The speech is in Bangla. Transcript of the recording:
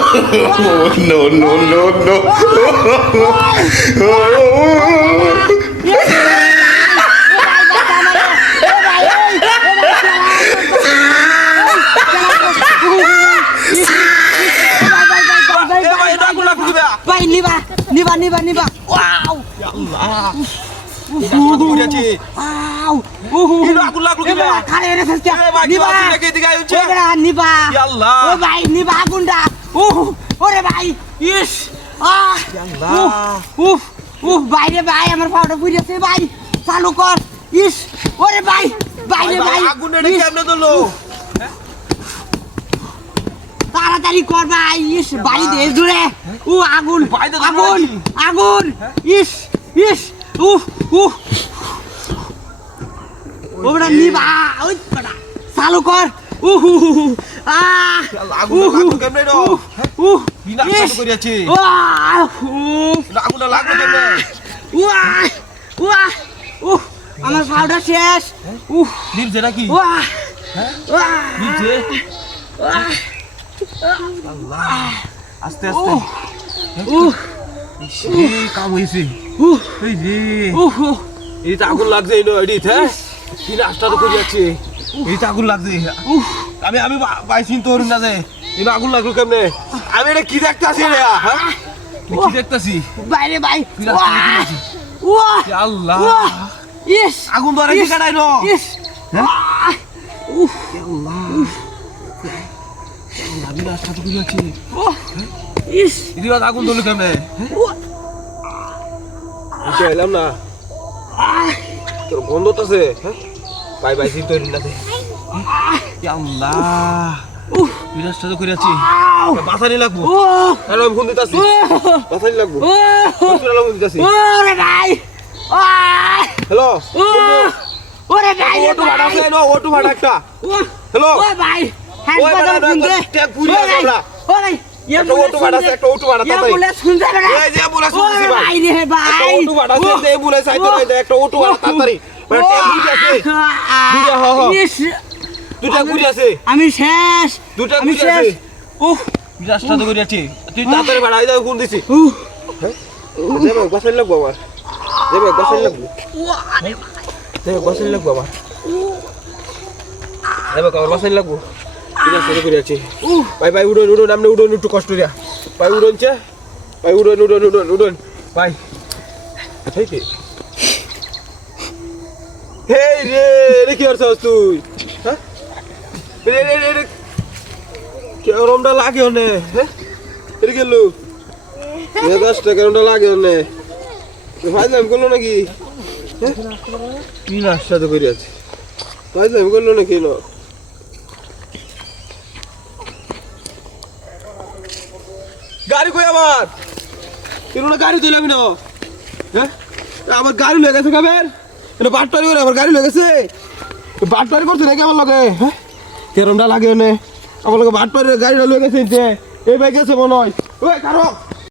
No, no, no, no. ভাই নিবা নিবা নিবা নিবা ওয়াও আল্লাহ বাইরে ভাই আমার পাউডার পুড়েছে ভাই চালু কর ইস ওরে ভাই বাইরে ভাই তাড়াতাড়ি কর ভাই ইস বাড়ি দে জুড়ে ও আগুন আগুন আগুন ইস ইস উফ উফ ওরা নিবা ওই বড়া চালু কর উহু আগুন লাগলো কেমনে রে বিনা চালু করিয়াছি আগুন লাগলো কেমনে আমার পাউডার শেষ নিভছে নাকি নিভছে আল্লাহ আস্তে আস্তে কাম হয়েছে এই তো আগুন লাগছে এডিট হ্যাঁ কিনা আস্তা তো করে যাচ্ছে এই তো আগুন লাগছে আমি আমি পাইছি তোর না যে এই আগুন লাগলো কেমনে আমি এটা কি দেখতাছি রে হ্যাঁ কি দেখতাছি বাইরে ভাই আল্লাহ ইস আগুন ধরে কি কাটাই নো ইস আমি রাস্তা তো করে যাচ্ছি ইস ইদিবাদ আগুন ধরলো কেমনে এটা এলাম না তোর বন্ধ তো আছে হ্যাঁ বাই বাই সিন তৈরি না দে আল্লাহ বিরাজটা তো করে আছি বাসানি লাগবো আরে আমি ফোন দিতাছি বাসানি লাগবো ফোন দিতাছি ওরে ভাই হ্যালো ওরে ভাই ওটু ভাড়া আছে নো ওটু ভাড়া একটা হ্যালো ওই ভাই ওই ভাড়া ট্যাগ পুরি আছে আমরা ওরে একটা ওটু ভাড়া আছে একটা ওটু ভাড়া তাই বলে শুনতে না এই যে বলে শুনছি ভাই রে ভাই একটা ওটু ভাড়া আছে এই বলে চাইতো না একটা ওটু ভাড়া তাড়াতাড়ি মানে ট্যাগ পুরি আছে দুইটা হ হ দুইটা পুরি আছে আমি শেষ দুইটা পুরি আছে উফ বিরাজটা তো করে আছি তুই তাড়াতাড়ি ভাড়া দাও ফোন দিছি হ্যাঁ যাবে বাসানি লাগবো আমার যাবে বাসানি লাগবো যাবে বাসানি লাগবো আমার যাবে কার বাসানি লাগবো বিরাজটা করে আছি ভাই ভাই উড়ন উড়ন আপনি উড়ন একটু কষ্ট দিয়া ভাই উড়ন চে ভাই উড়ন উড়ন উড়ন উড়ন ভাই ঠিক হেই রে রে কি করছস তুই হ্যাঁ রে রে রে কেরমটা লাগে ওনে হ্যাঁ এর গেল এ 10 টাকা কেরমটা লাগে ওনে ফাইজলাম করলো নাকি হ্যাঁ কি নাস্তা তো করে আছে ফাইজলাম করলো নাকি না গাড়ি কই আমার কিরোনা গাড়ি তুইলাম না হ্যাঁ আমার গাড়ি লয়ে গেছে কাবের এটা বাটপারি করে আমার গাড়ি লয়ে গেছে বাটপারি করছে নাকি আমার লগে হ্যাঁ কেরমটা লাগে ওনে আমার লগে বাটপারি গাড়িটা লয়ে গেছে এই ভাই গেছে মনে হয় ওই কারো